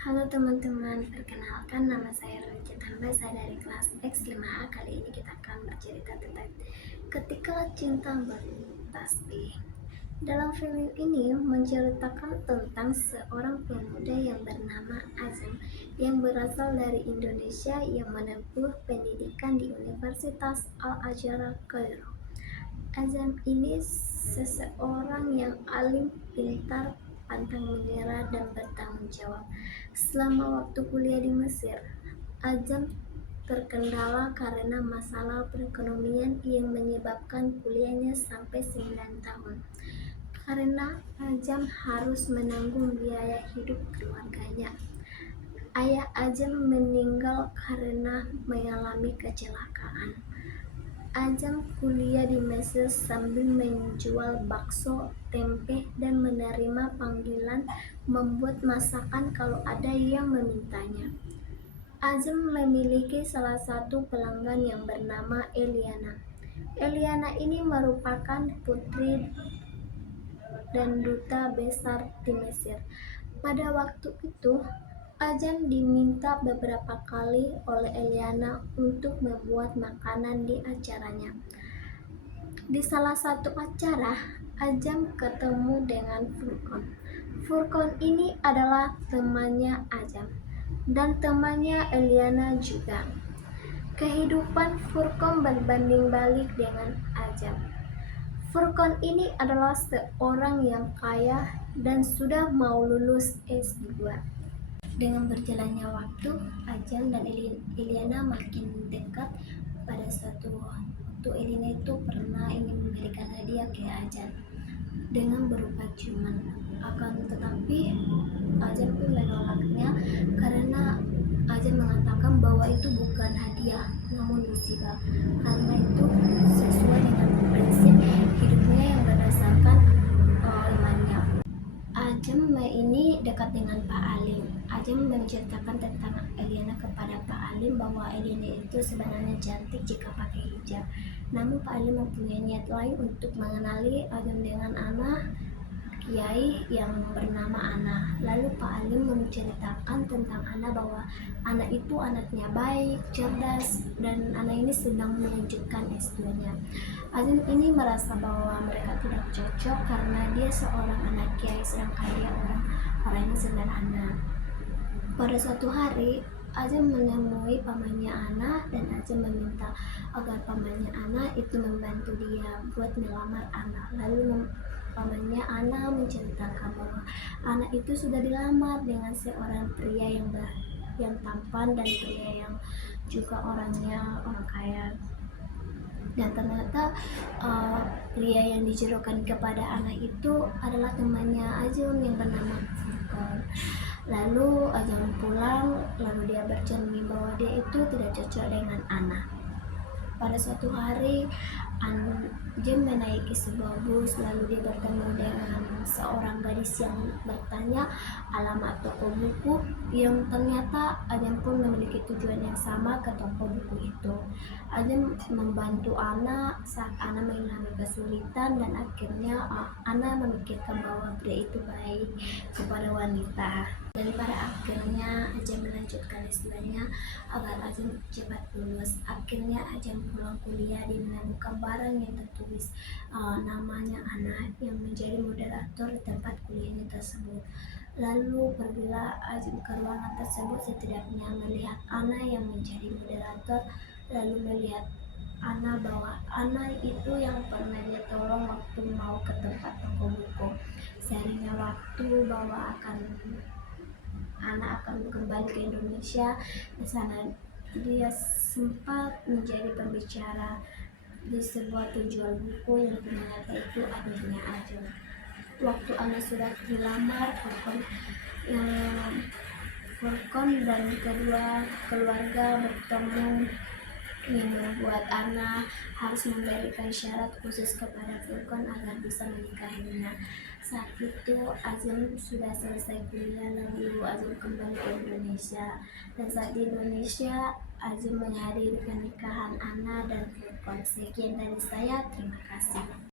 Halo teman-teman, perkenalkan nama saya Roja Tamba, saya dari kelas X5A. Kali ini kita akan bercerita tentang ketika cinta berlintas. Dalam film ini menceritakan tentang seorang pemuda yang bernama Azam yang berasal dari Indonesia yang menempuh pendidikan di Universitas Al-Azhar Kairo. Azam ini seseorang yang alim, pintar, pantang menyerah, dan bertanggung jawab. Selama waktu kuliah di Mesir, Azam terkendala karena masalah perekonomian yang menyebabkan kuliahnya sampai 9 tahun. Karena Azam harus menanggung biaya hidup keluarganya. Ayah Azam meninggal karena mengalami kecelakaan. Azam kuliah di Mesir sambil menjual bakso, tempe, dan menerima panggilan membuat masakan kalau ada yang memintanya. Azam memiliki salah satu pelanggan yang bernama Eliana. Eliana ini merupakan putri dan duta besar di Mesir. Pada waktu itu, Azam diminta beberapa kali oleh Eliana untuk membuat makanan di acaranya. Di salah satu acara, Azam ketemu dengan Furqon. Furqon ini adalah temannya Azam dan temannya Eliana juga. Kehidupan Furqon berbanding balik dengan Azam. Furqon ini adalah seorang yang kaya dan sudah mau lulus S2. Dengan berjalannya waktu, Azam dan Eliana makin dekat. Pada suatu waktu, Eliana itu pernah ingin memberikan hadiah ke Azam dengan berupa ciuman. Akan tetapi, Azam pun menolaknya karena Azam mengatakan bahwa itu bukan hadiah, namun musibah. Karena itu sesuai dengan prinsip hidupnya yang berdasarkan imannya. Azam ini dekat dengan Pak Alim. Azam menceritakan tentang Eliana kepada Pak Alim bahwa Eliana itu sebenarnya cantik jika pakai hijab. Namun Pak Alim mempunyai niat lain untuk mengenali Azam dengan anak Kiai yang bernama Ana. Lalu Pak Alim menceritakan tentang Ana bahwa Ana itu anaknya baik, cerdas, dan Ana ini sedang melanjutkan S2-nya. Azam ini merasa bahwa mereka tidak cocok karena dia seorang anak Kiai sedangkan dia orang yang sederhana. Pada suatu hari, Azam menemui pamannya Ana dan Azam meminta agar pamannya Ana itu membantu dia buat melamar Ana. Lalu pamannya Ana menceritakan bahwa Ana itu sudah dilamar dengan seorang pria yang tampan dan pria yang juga orangnya orang kaya. Dan ternyata pria yang dijodohkan kepada Ana itu adalah temannya Azam yang bernama Furqon. Lalu Azam pulang, lalu dia bercermin bahwa dia itu tidak cocok dengan Ana. Pada suatu hari, Azam menaiki sebuah bus, lalu dia bertemu dengan seorang gadis yang bertanya alamat toko buku, yang ternyata Azam pun memiliki tujuan yang sama ke toko buku itu. Azam membantu Ana saat Ana mengalami kesulitan dan akhirnya Ana memikirkan bahwa pria itu baik kepada wanita. Dan pada akhirnya Azam melanjutkan S2-nya agar Azam cepat lulus. Akhirnya Azam pulang kuliah dan menemukan barang yang tertulis namanya Ana yang menjadi moderator di tempat kuliahnya tersebut. Lalu pergilah Azam ke ruangan tersebut, setidaknya melihat Ana yang menjadi moderator, lalu melihat Ana bahwa Ana itu yang pernah dia tolong waktu mau ke tempat toko buku. Seiringnya waktu bahwa Ana akan kembali ke Indonesia. Di sana dia sempat menjadi pembicara di sebuah penjual buku yang ternyata itu adiknya Azam. Waktu Ana sudah dilamar, Furqon dan kedua keluarga bertemu yang membuat Ana harus memberikan syarat khusus kepada Furqon agar bisa menikahinya. Saat itu Azam sudah selesai kuliah, lalu Azam kembali ke Indonesia, dan saat di Indonesia Azam menghadiri pernikahan Ana dan Furqon. Sekian dari saya, terima kasih.